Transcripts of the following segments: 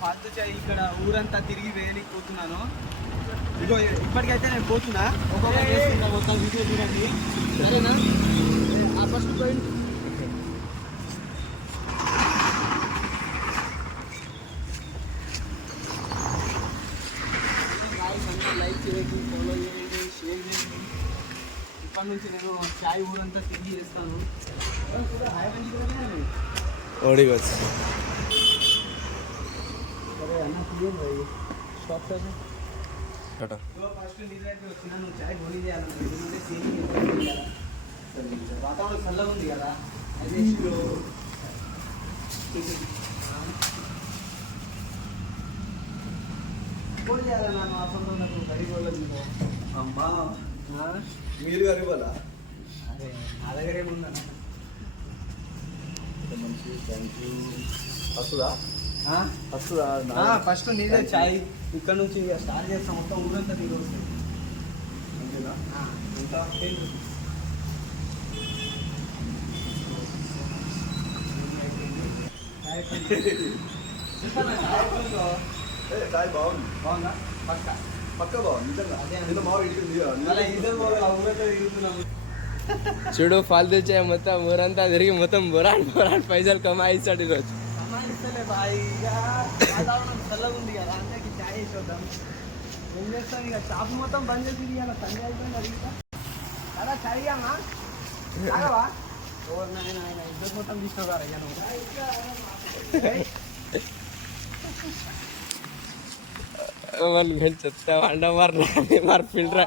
ఫాల్తు చాయ్ ఇక్కడ ఊరంతా తిరిగి వేయలేకపోతున్నాను. ఇగో ఇప్పటికైతే నేను పోతున్నా, ఒక్కొక్క చేస్తున్నా, మొత్తం వీడియో చూడండి సరేనా. ఫస్ట్ పాయింట్ లైక్ చేయండి, ఫాలో చేయండి, షేర్ చేయండి. ఇప్పటి నుంచి నేను చాయ్ ఊరంతా తిరిగి చేస్తాను. ఓడిగోస్ సరే అన్న తీయండి స్టాప్ చేయండి. టాటా. ఫస్ట్ నీళ్ళైతే వచ్చినా నువ్వు చాయ్ కొని చేయాలంటే ఎందుకంటే వాతావరణం చల్లగా ఉంది కదా, అదే ఫోన్ చేయాలన్నా మా సొంత నాకు గరీబ్ వాళ్ళకి. అమ్మా మీరు గరీబలా? అదే నా దగ్గర ఏముందన్న. మంచి థ్యాంక్ యూ. వస్తుందా? ఫస్ట్ నీదే చాయ్ ఇక్కడ నుంచి స్టార్ట్ చేస్తాం, మొత్తం ఊరంతా నీరు వస్తుంది. అంతేనా? ఎంత చాయ్ బాగుంది. బాగుందా? పక్క బాగుంది నిజంగా. నిన్న మా ఇంటికి అలా ఇద్దరు ఊరంతా తిరుగుతున్నాము. చూడు ఫాల్తూ చాయ్ మొత్తం ఊరంతా తిరిగి మొత్తం బొరాన్ పైసలు కమాయిస్తాడు ఈరోజు. సమాయిస్తలే బాయిగా, వాతావరణం చల్లగా ఉంది కదా, అందరికి చాయ్ వేసేద్దాం. ఏం చేస్తాం ఇక, షాప్ మొత్తం బంద్ చేసి ఇవాళ సండే అయిపోయింది. అడిగితా అలా చాయ్ అమ్మా తాగవా? ఎవరినైనా ఆయన ఇద్దరు మొత్తం తీసుకోగారు అయ్యా నువ్వు. చెప్తా వండ మరి ఫిల్టర్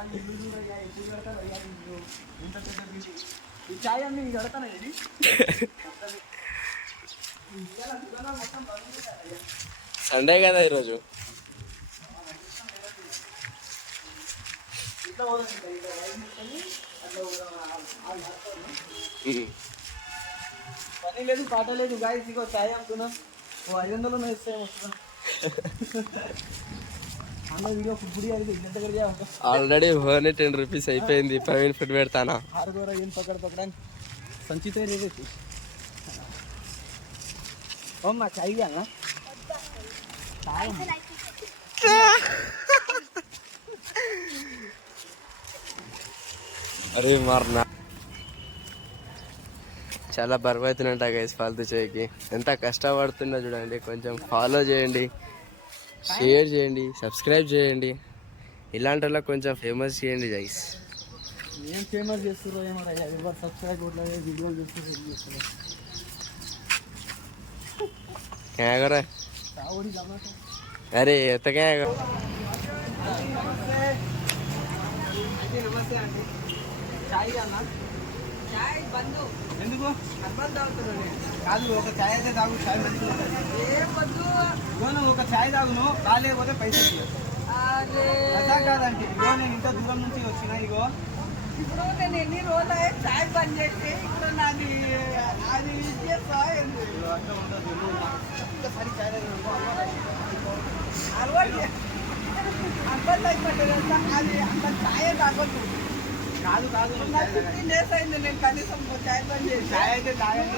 ఈ చాయ్ అన్ని కడతానా ఇది సండే కదా ఈరోజు. పని లేదు పాట లేదు గాయస్. ఇగో చాయ్ అమ్ముతున్నా, 500 ఇస్తే వస్తున్నా. అన్న వీడియో ఫుడ్ అది ఇంత దగ్గర ఆల్రెడీ 10 రూపీస్ అయిపోయింది. ప్రవీణ్ ఫుడ్ పెడతానా? ఆరుగోర ఏం పక్కడానికి సంచితే లేదు. అమ్మా చాయ్ అన్న అరే మార్నా చాలా బరువు అవుతున్నట్ట గైస్ ఫాల్తూ చాయ్కి. ఎంత కష్టపడుతున్నా చూడండి. కొంచెం ఫాలో చేయండి, షేర్ చేయండి, సబ్స్క్రైబ్ చేయండి. ఇలాంటి వాళ్ళకి కొంచెం ఫేమస్ చేయండి గైస్. ఏం ఫేమస్ చేస్తున్నారో ఏమో ఎవరు సబ్స్క్రైబ్ కొట్టలేదు, వీడియోలు చేస్తున్నారు. అరే ఎత్తగా నమస్తే అండి. చాయ్ అన్న చాయ్ బంధు ఎందుకు అర్బన్ తాగుతున్నాను కాదు. ఒక చాయ్ అయితే తాగు, చాయ్ మంచిగా ఉంటుంది. ఒక చాయ్ తాగును కాలేకపోతే పైసలు అదా కాదండి. ఇగో నేను ఇంత దూరం నుంచి వచ్చిన. ఇగో ఇప్పుడు నేను ఎన్ని రోజులు చాయ్ బంద్ చేసి ఇప్పుడు నాది అది అట్లా ఉండదు. ఒక్కసారి చాయ్ అలవాటు అలవాటు అయిపోతుంది. అది అంత చాయ్ తాగొద్దు. కాదు 15 days అయింది నేను కనీసం చాయ్ బంద్ చేసి. చాయ్ అయితే తాగండి,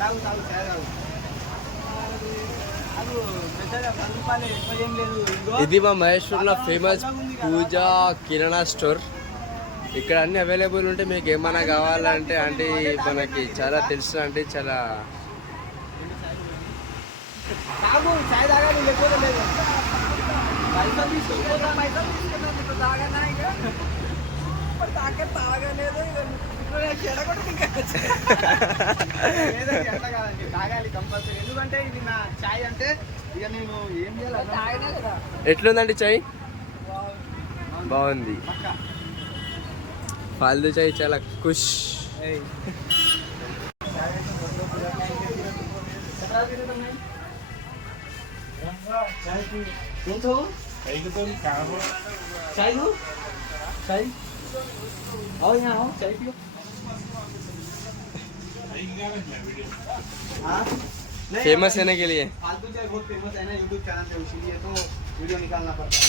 తాగు చాయ్ తాగు. ఇది మా మహేశ్వరంలో ఫేమస్ పూజా కిరాణా స్టోర్. ఇక్కడ అన్ని అవైలబుల్ ఉంటే మీకు ఏమైనా కావాలంటే అంటే మనకి చాలా తెలుసు. అంటే చాలా చాయ్ తాగాలి లేకపోతే లేదు. పైసలు తీసుకున్నాను తాగనా ఇక తాగే తాగలేదు. ఎట్లా కాదండి, తాగాలి కంపల్సరీ. ఎందుకంటే ఇది నా చాయ్ అంటే ఇక నేను ఏం చేయాలి. ఎట్లుందండి చాయ్? బాగుంది. ఫాల్తూ చాయ్ చాలా ఖుష్. चाय लो चाय आओ यहाँ आओ चाय पियो। फेमस होने के लिए फालतू चाय बहुत फेमस है ना यूट्यूब चैनल पे, इसीलिए तो वीडियो निकालना पड़ता है।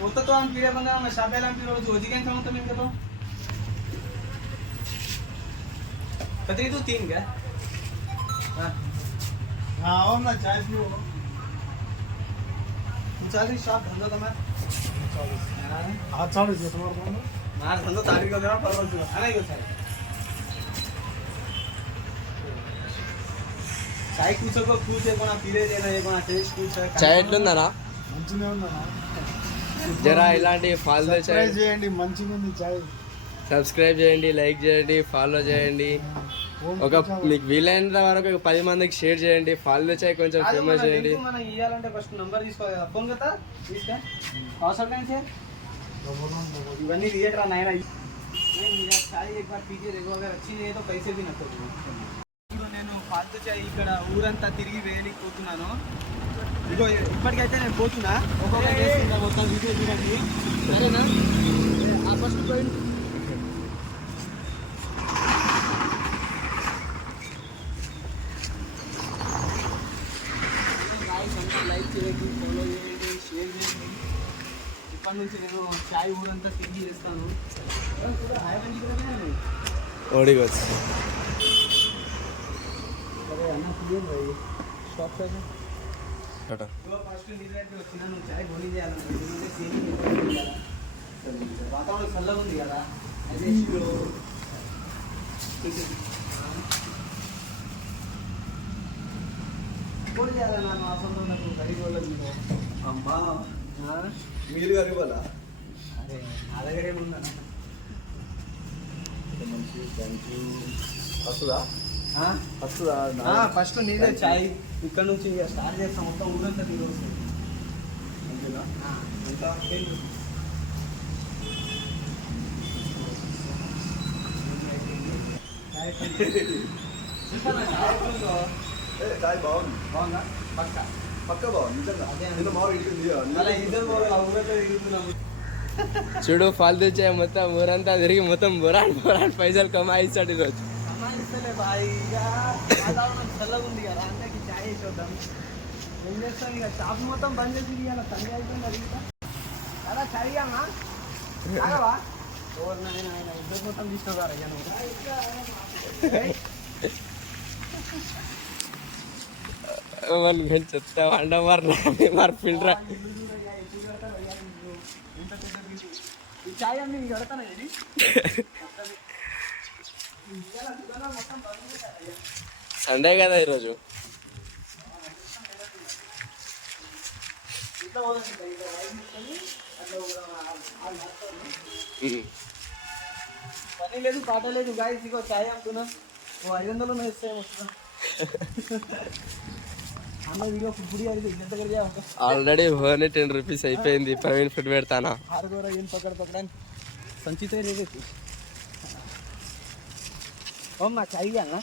वो तो हम पीड़े बंदा मैं शाबेला पीड़ो जो जी के हम तो मिलके तो पतली तो 3 क्या? हाँ आओ ना चाय पियो चालीस शॉप धंधा तुम्हारा हाथ चालू है तुम्हारा कौन मार धंधा तारीख का देना परवाह क्यों अरे क्यों चाय कुछ को पूछ है कोना पीले देना है कोना टेस्ट पूछ है చాయ్ ఎట్లుందనా మంచిగా ఉందా జరా ఇలాంటి ఫాలో చాయ్ సబ్స్క్రైబ్ చేయండి మంచిగా ఉంది చాయ్ సబ్స్క్రైబ్ చేయండి, లైక్ చేయండి, ఫాలో చేయండి. ఒక మీకు వీలైనంత వరకు ఒక 10 మందికి షేర్ చేయండి. ఫాలో చాయ్ కొంచెం ఫేమస్ చేయండి. మనం ఇవ్వాలంటే ఫస్ట్ నంబర్ తీసుకోవాలి కదా ఫోన్ కదా తీసుకో అవసరం కానీ సార్ ఇవన్నీ థియేటర్ నాయన చాయ్ एक बार पीजिए रेगुलर अच्छी नहीं है तो पैसे भी नक्को ఇప్పుడు నేను ఫాల్తూ చాయ్ ఇక్కడ ఊరంతా తిరిగి వేయలేకపోతున్నాను. ఇగో ఇప్పటికైతే నేను పోతున్నా ఒక్కొక్క చేస్తున్నా మొత్తం వీడియో చూడండి సరేనా ఆ ఫస్ట్ పాయింట్ లైక్ చేయండి, ఫాలో చేయండి, షేర్ చేయండి. ఇప్పటి నుంచి నేను చాయ్ ఊరంతా తిరిగి చేస్తాను. ఓడిగొచ్చు సరే అన్న తీయండి భాई స్టాప్ చేయండి. టాటా. ఫస్ట్ నీ దగ్గరికి వచ్చినా నువ్వు చాయ్ కొని చేయాలన్నా ఎందుకంటే వాతావరణం చల్లగా ఉంది కదా అదే కొని చేయాలన్నా మా సొంతం నాకు గరీబ్ వాళ్ళకి మీరు అమ్మా ఆ? మీరు గరీబలా అరే నా దగ్గర ఏముందా మంచి థ్యాంక్ యూ వస్తుందా ఫస్ట్ నీదే చాయ్ ఇక్కడ నుంచి ఇక స్టార్ట్ చేస్తాం మొత్తం ఊరంతా నీరు వస్తుంది అంతేనా ఎంత చాయ్ బాగుంది బాగుందా పక్క పక్క బాగుంది నిజంగా అదే నిన్న మాకు ఇట్టుంది అలా ఇద్దరు ఊరంతా తిరుగుతున్నాము చూడు ఫాల్తూ చాయ్ మొత్తం ఊరంతా తిరిగి మొత్తం బొరాన్ పైసలు కమాయిస్తాడు ఈరోజు. సమాయిస్తలే బాయ్ ఇక వాతావరణం చల్లగా ఉంది కదా అందరికి చాయ్ వేసేద్దాం. ఏం చేస్తాం ఇక షాప్ మొత్తం బంద్ చేసి ఇవాళ సండే అయిపోయింది అడిగితా అలా చాయ్ అన్నా తాగవా ఎవరు నాయన ఆయన ఇద్దరు మొత్తం తీసుకోగారు అయ్యా నువ్వు వాళ్ళు చెప్తా వండ మరి ఫిల్టర్ ఈ చాయ్ అన్ని నీకు కడతానా ఇది సండే కదా ఈరోజు. పని లేదు పాట లేదు గాయస్ ఇగో చాయ్ అమ్ముతున్నా ఓ 500 ఇస్తాయి వస్తున్నా అన్న వీడియో ఫుడ్ అది ఎంత కడిగా ఆల్రెడీ 10 రూపీస్ అయిపోయింది. ప్రవీణ్ ఫుడ్ పెడతానా ఆరుగోరా ఏం పక్కడానికి సంచితే లేదు ఓం నా చాయ్ అన్న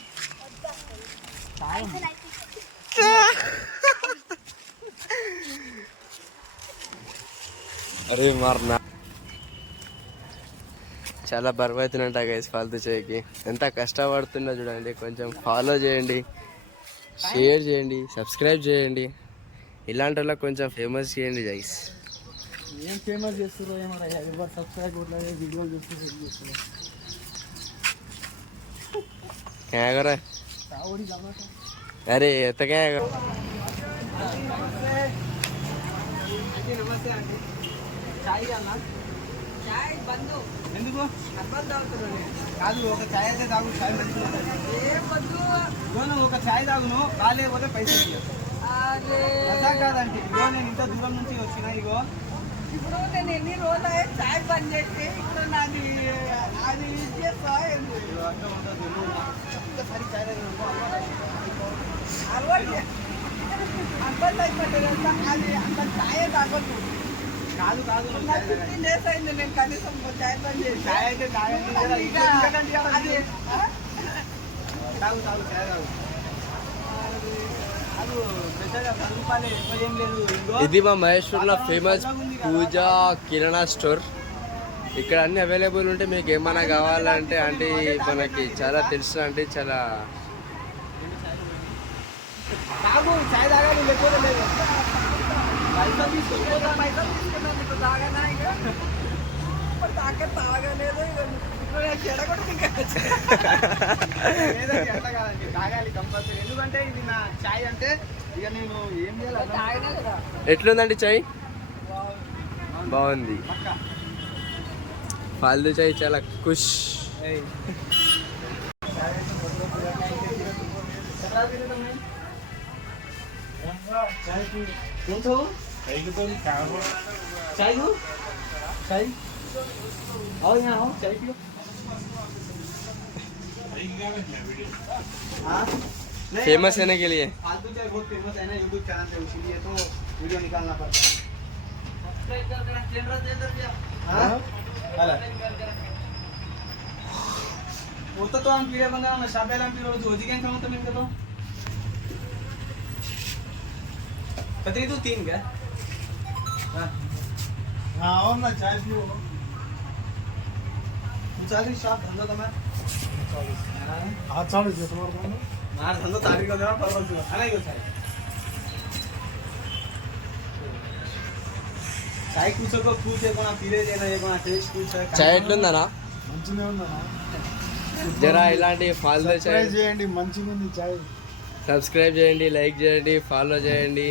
చాయ్ అరే మార్నా చాలా బరువు అవుతున్నట్ట గైస్ ఫాల్తూ చాయ్కి. ఎంత కష్టపడుతున్నా చూడండి. కొంచెం ఫాలో చేయండి, షేర్ చేయండి, సబ్స్క్రైబ్ చేయండి. ఇలాంటి వాళ్ళకి కొంచెం ఫేమస్ చేయండి గైస్. ఏం ఫేమస్ చేస్తున్నారో ఏమో ఎవరు సబ్స్క్రైబ్ కొట్టలేదు వీడియోలు చేస్తున్నారు క్యాగరా అరే ఎంత క్యాగ నమస్తే అండి చాయ్ అన్న చాయ్ బంధు ఎందుకు అర్బన్ తాగుతున్నాను కాదు ఒక చాయ్ అయితే తాగు చాయ్ మంచిగా ఏం వద్దు ఇగో ఒక చాయ్ తాగును కాలేకపోతే పైసలు ఇవ్వచ్చు అదా కాదండి ఇగో నేను ఇంత దూరం నుంచి వచ్చిన ఇగో ఇప్పుడు నేను ఎన్ని రోజులు చాయ్ బంద్ చేసి ఇప్పుడు నాది అది ఇచ్చేస్తా ఒక్కసారి చాయ్ అలవాటు అబ్బాయి అయిపోతుంది అది అంత చాయ్ తాగొద్దు కాదు కాదు 15 డేస్ అయింది నేను కనీసం చాయ్ బంద్ చేసి చాయ్ అయితే తాగండి తాగు తాగు చాయ్ తాగు ఇది మా మహేశ్వర్లో ఫేమస్ పూజా కిరాణా స్టోర్. ఇక్కడ అన్ని అవైలబుల్ ఉంటే మీకు ఏమైనా కావాలంటే అంటే మనకి చాలా తెలుసు అంటే చాలా చాయ్ తాగాలి లేకపోతే లేదు పైసలు తీసుకున్నాను తాగలేదు చెడగొట్టి లేదండి అట్లా కాదండి, తాగాలి కంపల్సరీ. ఎందుకంటే ఇది నా చాయ్ అంటే ఇక నేను ఏం చేయాలి తాగినా కదా. ఎట్లుందండి చాయ్? బాగుంది. పక్క ఫాల్తూ చాయ్ చాలా ఖుష్. चाय दो चाय आओ यहाँ आओ चाय पियो हाँ नहीं, फेमस होने के लिए फालतू चाय बहुत फेमस है ना यूट्यूब चैनल पे, इसीलिए तो वीडियो निकालना पड़ता है। हाँ? अला। वो तो हम पीड़े बंदे हम शाबेल हम पीड़े जो जी के हम तो मिलते तो कतरी तू 3 क्या हाँ हाँ ना चाय पियो चाली शॉप धंधा तुम्हें आज चालू है तुम्हारा मार धंधा तारीख का देना परवान से है ना ये चाय कुछ को पूछ है कोना पीले देना ये कोना टेस्ट पूछ है చాయ్ ఎట్లుందనా? మంచిగా ఉందా జరా ఇలాంటి ఫాల్తూ చాయ్ సబ్స్క్రైబ్ చేయండి మంచిగా ఉంది చాయ్ సబ్స్క్రైబ్ చేయండి, లైక్ చేయండి, ఫాలో చేయండి.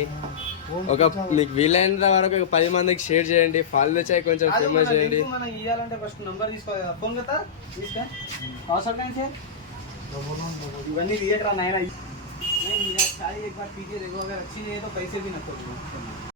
ఒక మీకు వీలైనంత వరకు ఒక 10 మందికి షేర్ చేయండి. ఫాల్తూ చాయ్ కొంచెం ఫేమస్ చేయండి. మనం ఇయాలంటే ఫస్ట్ నంబర్ తీసుకో ఫోన్ करता इसका पासवर्ड कहां से इवన్నీ థియేటర్ నాయనా नहीं यार चाय एक बार पी के देखो, अगर अच्छी नहीं है तो पैसे भी ना करो।